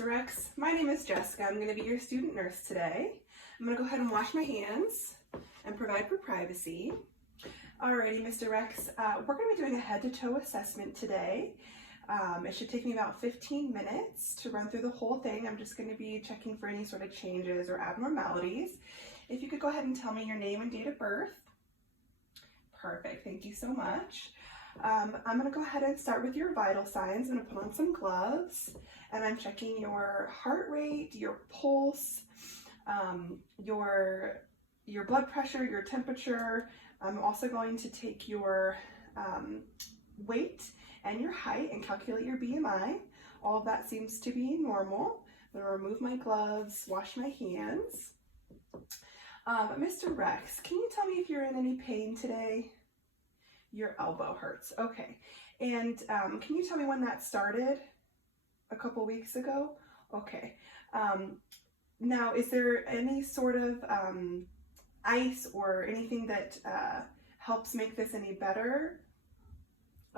Mr. X. My name is Jessica. I'm going to be your student nurse today. I'm going to go ahead and wash my hands and provide for privacy. Alrighty, Mr. X, we're going to be doing a head-to-toe assessment today. It should take me about 15 minutes to run through the whole thing. I'm just going to be checking for any sort of changes or abnormalities. If you could go ahead and tell me your name and date of birth. Perfect, thank you so much. I'm going to go ahead and start with your vital signs. I'm going to put on some gloves, and I'm checking your heart rate, your pulse, your blood pressure, your temperature. I'm also going to take your weight and your height and calculate your BMI. All of that seems to be normal. I'm going to remove my gloves, wash my hands. Mr. Rex, can you tell me if you're in any pain today? Your elbow hurts. Okay. And can you tell me when that started? A couple weeks ago? Okay. Now, is there any sort of ice or anything that helps make this any better?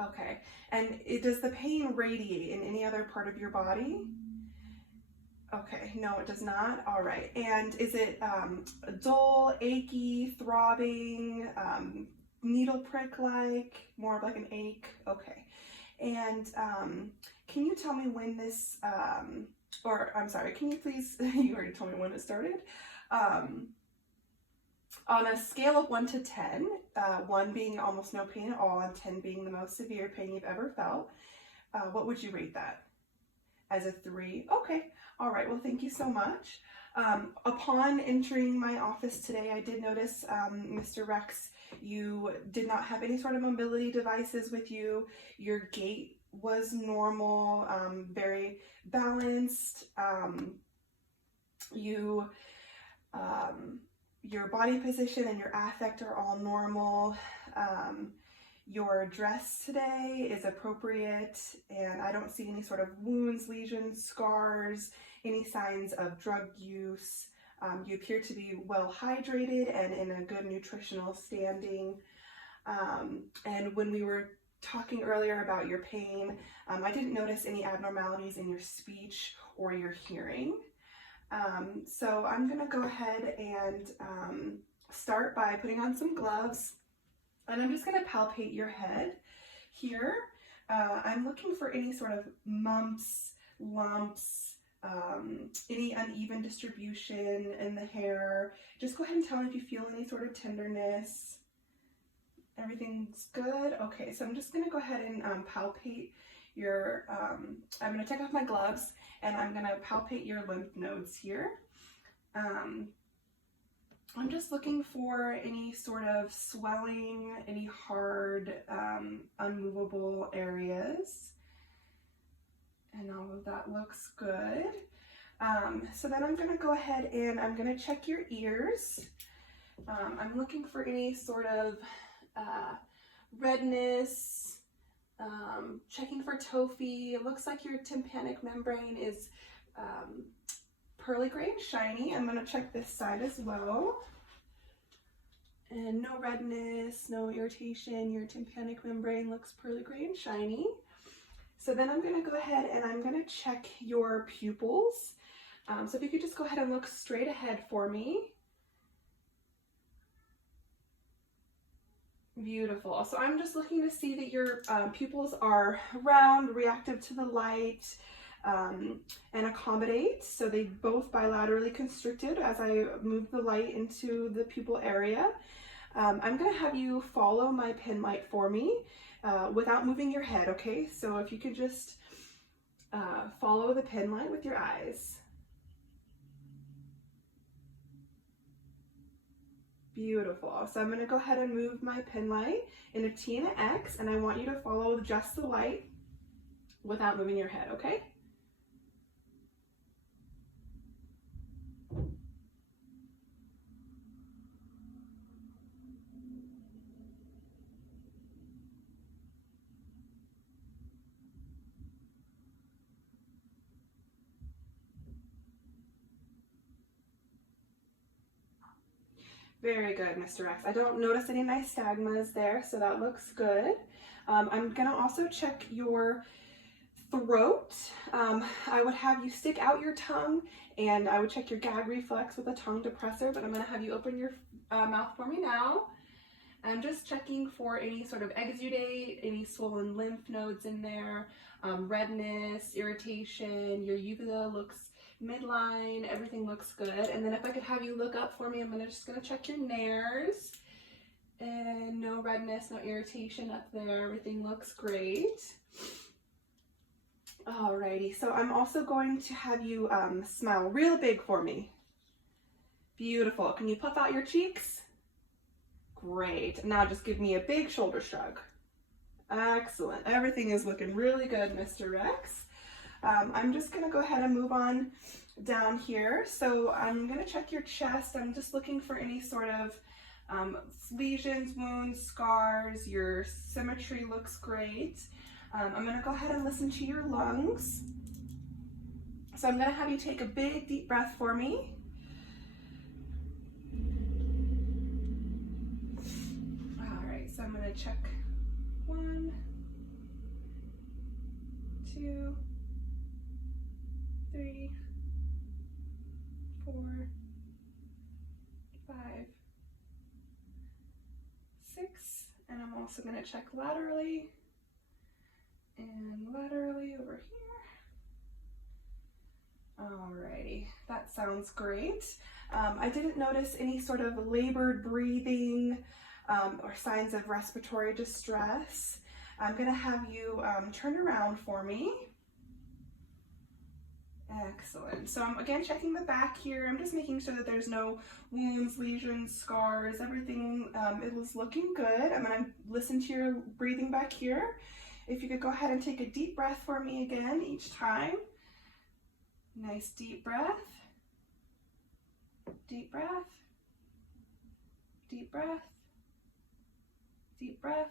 Okay. And does the pain radiate in any other part of your body? Okay, no, it does not. All right. And is it dull, achy, throbbing, needle prick-like, more of like an ache? Okay. And can you tell me when this, or I'm sorry, can you please, you already told me when it started. On a scale of 1 to 10, 1 being almost no pain at all and 10 being the most severe pain you've ever felt, what would you rate that? As a 3? Okay. All right. Well, thank you so much. Upon entering my office today, I did notice, Mr. Rex, you did not have any sort of mobility devices with you. Your gait was normal, very balanced. Your body position and your affect are all normal. Your dress today is appropriate, and I don't see any sort of wounds, lesions, scars, any signs of drug use. You appear to be well hydrated and in a good nutritional standing. And when we were talking earlier about your pain, I didn't notice any abnormalities in your speech or your hearing. So I'm going to go ahead and start by putting on some gloves. And I'm just going to palpate your head here. I'm looking for any sort of mumps, lumps, any uneven distribution in the hair. Just go ahead and tell me if you feel any sort of tenderness. Everything's good? Okay, so I'm just going to go ahead and palpate your, I'm going to take off my gloves and I'm going to palpate your lymph nodes here. I'm just looking for any sort of swelling, any hard, unmovable areas. And all of that looks good. So then I'm going to go ahead and I'm going to check your ears. I'm looking for any sort of redness, checking for tophi. It looks like your tympanic membrane is pearly gray and shiny. I'm going to check this side as well. And no redness, no irritation. Your tympanic membrane looks pearly gray and shiny. So then I'm going to go ahead and I'm going to check your pupils. So if you could just go ahead and look straight ahead for me. Beautiful. So I'm just looking to see that your pupils are round, reactive to the light, and accommodate. So they both bilaterally constricted as I move the light into the pupil area. I'm going to have you follow my pen light for me without moving your head, okay? So if you could just follow the pen light with your eyes. Beautiful. So I'm going to go ahead and move my pen light in a T and an X, and I want you to follow just the light without moving your head, okay? Very good, Mr. X. I don't notice any nystagmus there, so that looks good. I'm going to also check your throat, I would have you stick out your tongue and I would check your gag reflex with a tongue depressor, but I'm going to have you open your mouth for me now. I'm just checking for any sort of exudate, any swollen lymph nodes in there, redness, irritation. Your uvula looks midline, everything looks good. And then if I could have you look up for me, I'm just gonna check your nares. And no redness, no irritation up there, everything looks great. Alrighty, so I'm also going to have you smile real big for me. Beautiful. Can you puff out your cheeks? Great. Now just give me a big shoulder shrug. Excellent. Everything is looking really good, Mr. Rex. I'm just going to go ahead and move on down here. So I'm going to check your chest. I'm just looking for any sort of lesions, wounds, scars. Your symmetry looks great. I'm going to go ahead and listen to your lungs. So I'm going to have you take a big deep breath for me. So I'm going to check 1, 2, 3, 4, 5, 6, and I'm also going to check laterally and laterally over here. Alrighty, that sounds great. I didn't notice any sort of labored breathing or signs of respiratory distress. I'm going to have you turn around for me. Excellent. So I'm again checking the back here. I'm just making sure that there's no wounds, lesions, scars, everything it was looking good. I'm going to listen to your breathing back here. If you could go ahead and take a deep breath for me again each time. Nice deep breath. Deep breath. Deep breath. Deep breath,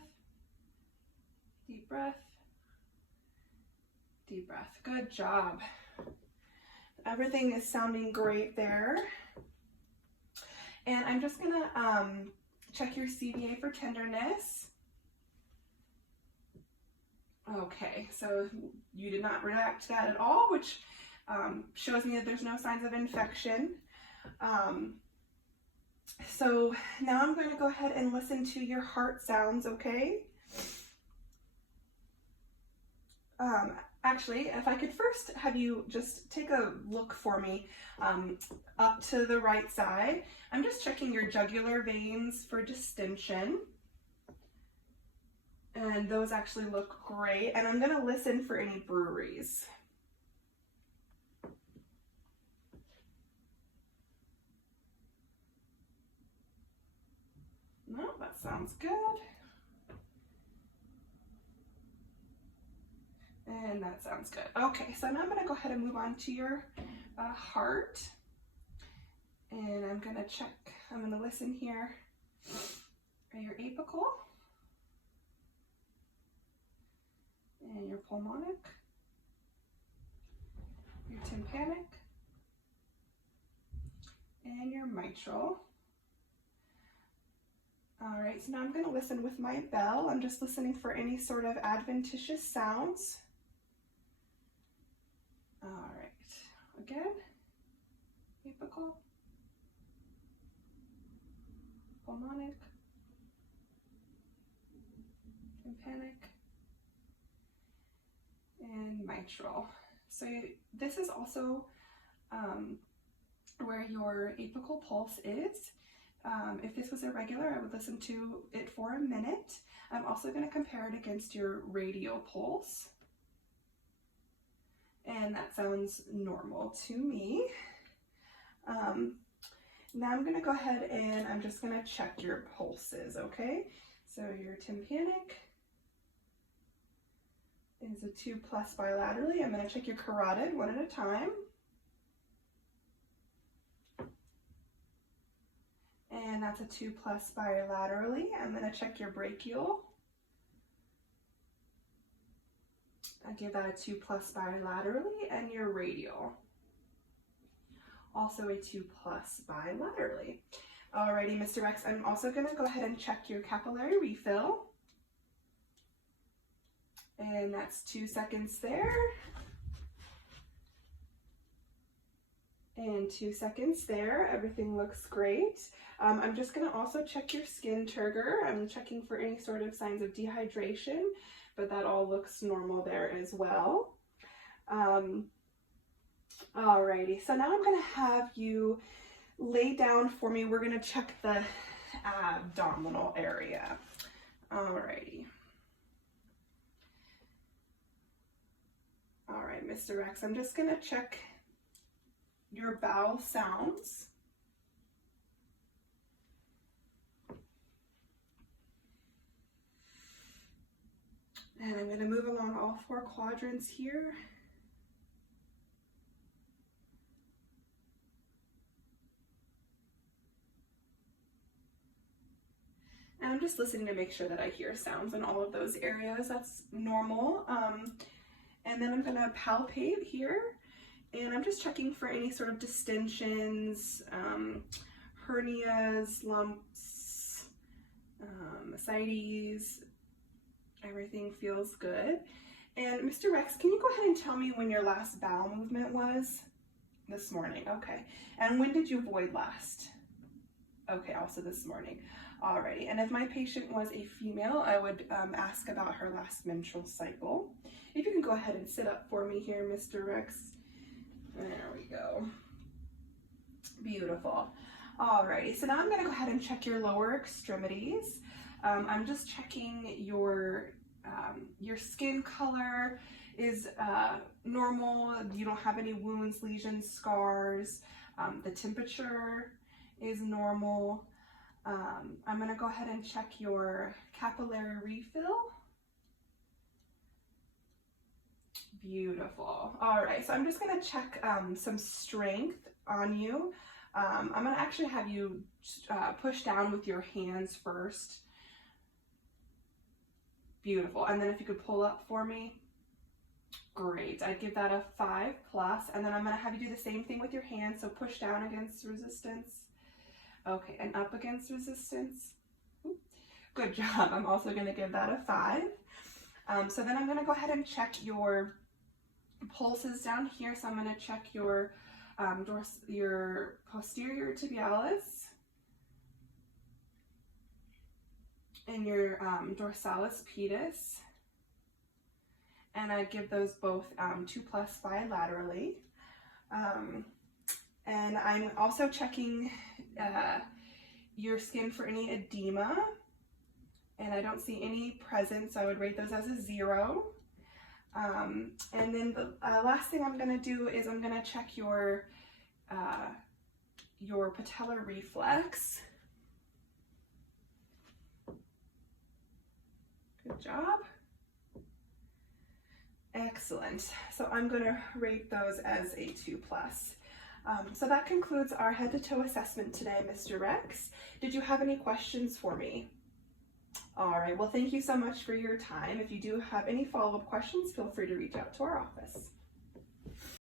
deep breath, deep breath. Good job. Everything is sounding great there. And I'm just gonna check your CVA for tenderness. Okay, so you did not react to that at all, which shows me that there's no signs of infection. So now I'm going to go ahead and listen to your heart sounds, okay? Actually, if I could first have you just take a look for me up to the right side. I'm just checking your jugular veins for distension. And those actually look great. And I'm going to listen for any brueries. No, that sounds good. And that sounds good. Okay, so now I'm going to go ahead and move on to your heart. And I'm going to check, I'm going to listen here for your apical and your pulmonic, your tympanic, and your mitral. All right, so now I'm going to listen with my bell. I'm just listening for any sort of adventitious sounds. All right, again, apical, pulmonic, tympanic, and mitral. So this is also where your apical pulse is. If this was irregular, I would listen to it for a minute. I'm also going to compare it against your radial pulse. And that sounds normal to me. Now I'm going to go ahead and I'm just going to check your pulses, okay? So your tympanic is a 2+ bilaterally. I'm going to check your carotid one at a time. And that's a 2+ bilaterally. I'm going to check your brachial. I give that a 2+ bilaterally, and your radial. Also a 2+ bilaterally. Alrighty, Mr. Rex, I'm also going to go ahead and check your capillary refill. And that's 2 seconds there. And 2 seconds there. Everything looks great. I'm just going to also check your skin turgor. I'm checking for any sort of signs of dehydration, but that all looks normal there as well. Alrighty, so now I'm going to have you lay down for me. We're going to check the abdominal area. Alrighty. All right, Mr. Rex, I'm just going to check your bowel sounds. And I'm going to move along all 4 quadrants here. And I'm just listening to make sure that I hear sounds in all of those areas. That's normal. And then I'm going to palpate here. And I'm just checking for any sort of distensions, hernias, lumps, ascites. Everything feels good. And Mr. Rex, can you go ahead and tell me when your last bowel movement was? This morning, okay. And when did you void last? Okay, also this morning. Alrighty, and if my patient was a female, I would ask about her last menstrual cycle. If you can go ahead and sit up for me here, Mr. Rex. There we go. Beautiful. Alrighty, so now I'm gonna go ahead and check your lower extremities. I'm just checking your skin color is normal. You don't have any wounds, lesions, scars. The temperature is normal. I'm going to go ahead and check your capillary refill. Beautiful. All right, so I'm just going to check some strength on you. I'm going to actually have you push down with your hands first. Beautiful. And then if you could pull up for me. Great. I'd give that a 5+. And then I'm going to have you do the same thing with your hands. So push down against resistance. Okay, and up against resistance. Good job. I'm also going to give that a 5. So then I'm going to go ahead and check your pulses down here. So I'm going to check your posterior tibialis and your dorsalis pedis. And I'd give those both 2+ bilaterally. And I'm also checking your skin for any edema, and I don't see any present, so I would rate those as a 0. And then the last thing I'm going to do is I'm going to check your patellar reflex. Good job. Excellent. So I'm going to rate those as a 2+. So that concludes our head-to-toe assessment today, Mr. Rex. Did you have any questions for me? All right, well, thank you so much for your time. If you do have any follow-up questions, feel free to reach out to our office.